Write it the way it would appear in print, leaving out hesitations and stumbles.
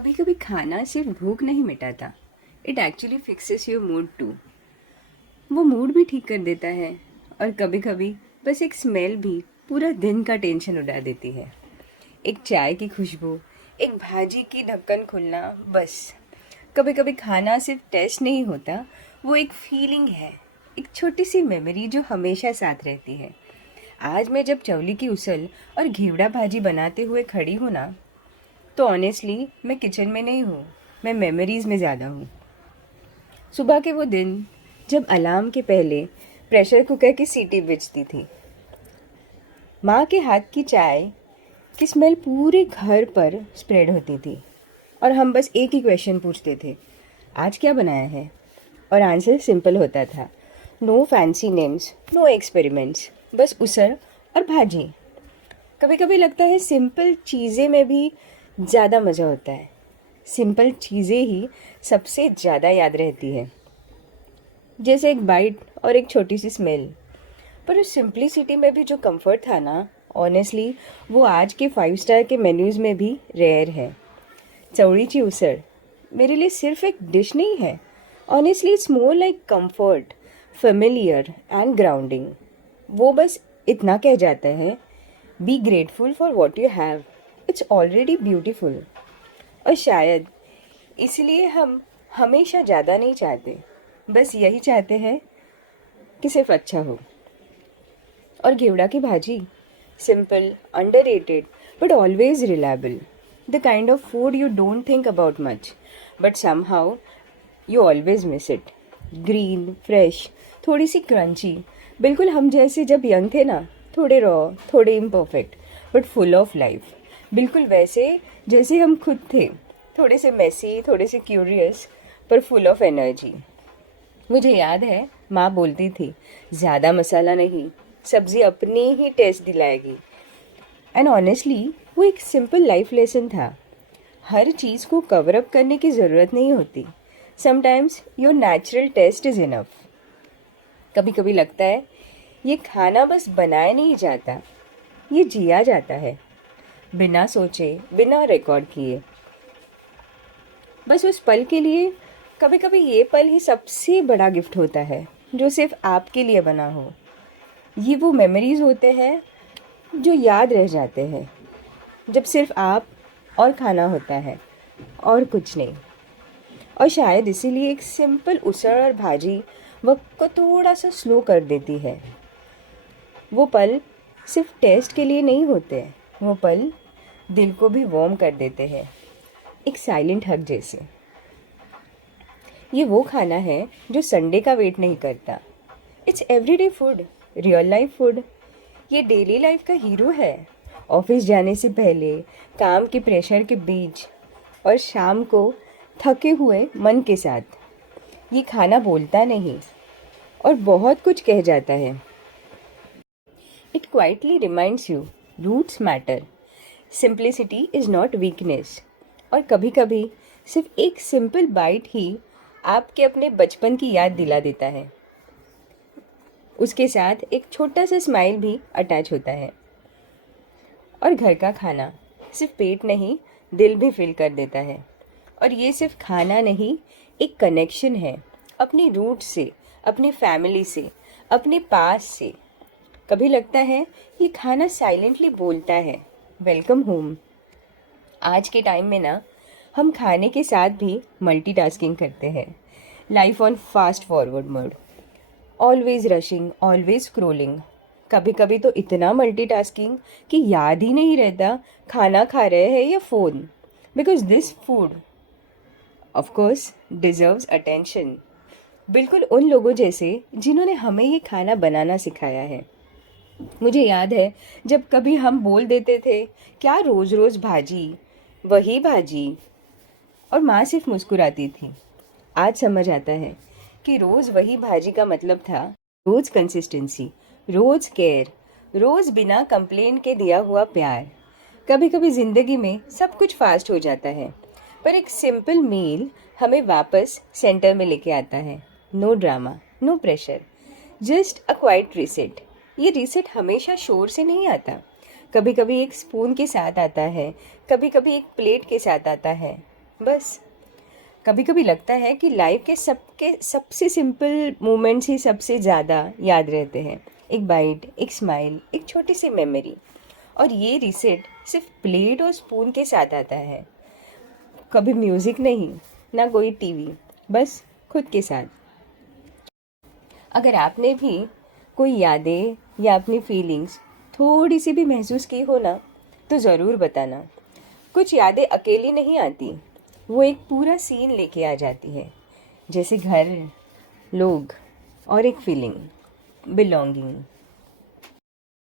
कभी कभी खाना सिर्फ भूख नहीं मिटाता, it actually fixes your mood too. वो मूड भी ठीक कर देता है। और कभी कभी बस एक स्मेल भी पूरा दिन का टेंशन उड़ा देती है। एक चाय की खुशबू, एक भाजी की ढक्कन खुलना, बस। कभी कभी खाना सिर्फ टेस्ट नहीं होता, वो एक फीलिंग है, एक छोटी सी मेमोरी जो हमेशा साथ रहती है। आज मैं जब चवली की उसल और घेवड़ा भाजी बनाते हुए खड़ी हूँ ना, तो ऑनेस्टली मैं किचन में नहीं हूँ, मैं मेमोरीज में ज़्यादा हूँ। सुबह के वो दिन जब अलार्म के पहले प्रेशर कुकर की सीटी बजती थी, माँ के हाथ की चाय की स्मेल पूरे घर पर स्प्रेड होती थी, और हम बस एक ही क्वेश्चन पूछते थे, आज क्या बनाया है? और आंसर सिंपल होता था, no fancy names, no experiments, बस उसर और भाजी। कभी कभी लगता है सिंपल चीज़ें में भी ज़्यादा मज़ा होता है। सिंपल चीज़ें ही सबसे ज़्यादा याद रहती है, जैसे एक बाइट और एक छोटी सी स्मेल। पर उस सिंप्लिसिटी में भी जो कंफर्ट था ना, ऑनेस्टली वो आज के 5 स्टार के मेन्यूज़ में भी रेयर है। चवळीची उसळ मेरे लिए सिर्फ एक डिश नहीं है, honestly it's more like comfort, familiar and grounding. वो बस इतना कह जाता है, be grateful for what you have, it's already beautiful. और शायद इसलिए हम हमेशा ज़्यादा नहीं चाहते, बस यही चाहते हैं कि सिर्फ अच्छा हो। और घेवड़ा की भाजी, simple, underrated, but always reliable. The kind of food you don't think about much, but somehow you always miss it. Green, fresh, थोड़ी सी क्रंची, बिल्कुल हम जैसे जब यंग थे ना, थोड़े रॉ, थोड़े imperfect, but full of life. बिल्कुल वैसे जैसे हम खुद थे, थोड़े से मेसी, थोड़े से क्यूरियस, पर फुल ऑफ एनर्जी। मुझे याद है माँ बोलती थी, ज़्यादा मसाला नहीं, सब्ज़ी अपनी ही टेस्ट दिलाएगी। एंड ऑनेस्टली वो एक सिंपल लाइफ लेसन था। हर चीज़ को कवर अप करने की ज़रूरत नहीं होती, sometimes your natural taste is enough. कभी कभी लगता है ये खाना बस बनाया नहीं जाता, ये जिया जाता है, बिना सोचे, बिना रिकॉर्ड किए, बस उस पल के लिए। कभी कभी ये पल ही सबसे बड़ा गिफ्ट होता है, जो सिर्फ आपके लिए बना हो। ये वो मेमोरीज होते हैं जो याद रह जाते हैं, जब सिर्फ आप और खाना होता है और कुछ नहीं। और शायद इसीलिए एक सिंपल उसळ और भाजी वक्त को थोड़ा सा स्लो कर देती है। वो पल सिर्फ टेस्ट के लिए नहीं होते, वो पल दिल को भी वार्म कर देते हैं, एक साइलेंट हग जैसे। ये वो खाना है जो संडे का वेट नहीं करता। It's everyday food, real life food. ये डेली लाइफ का हीरो है। ऑफिस जाने से पहले, काम के प्रेशर के बीच, और शाम को थके हुए मन के साथ। ये खाना बोलता नहीं और बहुत कुछ कह जाता है। It quietly reminds you roots matter, simplicity is not weakness. और कभी कभी सिर्फ एक सिंपल बाइट ही आपके अपने बचपन की याद दिला देता है। उसके साथ एक छोटा सा स्माइल भी अटैच होता है। और घर का खाना सिर्फ पेट नहीं, दिल भी फिल कर देता है। और ये सिर्फ खाना नहीं, एक कनेक्शन है अपनी रूट से, अपनी फैमिली से, अपने पास से। कभी लगता है ये खाना साइलेंटली बोलता है, वेलकम होम। आज के टाइम में ना, हम खाने के साथ भी मल्टीटास्किंग करते हैं। Life on fast forward mode, always rushing, always scrolling. कभी कभी तो इतना मल्टीटास्किंग कि याद ही नहीं रहता खाना खा रहे हैं या phone. Because this food of course deserves attention, बिल्कुल उन लोगों जैसे जिन्होंने हमें ये खाना बनाना सिखाया है। मुझे याद है जब कभी हम बोल देते थे, क्या रोज़ रोज़ भाजी, वही भाजी, और माँ सिर्फ मुस्कुराती थी। आज समझ आता है कि रोज़ वही भाजी का मतलब था रोज़ कंसिस्टेंसी, रोज़ केयर, रोज़ बिना कंप्लेन के दिया हुआ प्यार। कभी कभी ज़िंदगी में सब कुछ फास्ट हो जाता है, पर एक सिंपल मील हमें वापस सेंटर में लेके आता है। No drama, no pressure, just a quiet reset. ये रीसेट हमेशा शोर से नहीं आता, कभी कभी एक स्पून के साथ आता है, कभी कभी एक प्लेट के साथ आता है, बस कभी कभी लगता है कि लाइफ के सबसे सिंपल मोमेंट्स ही सबसे ज़्यादा याद रहते हैं। एक बाइट, एक स्माइल, एक छोटी सी मेमोरी। और ये रिसेट सिर्फ प्लेट और स्पून के साथ आता है। कभी म्यूज़िक नहीं, ना कोई टीवी, बस खुद के साथ। अगर आपने भी कोई यादें या अपनी फीलिंग्स थोड़ी सी भी महसूस की हो ना, तो ज़रूर बताना। कुछ यादें अकेली नहीं आती, वो एक पूरा सीन लेके आ जाती है। जैसे घर, लोग और एक फीलिंग, बिलोंगिंग।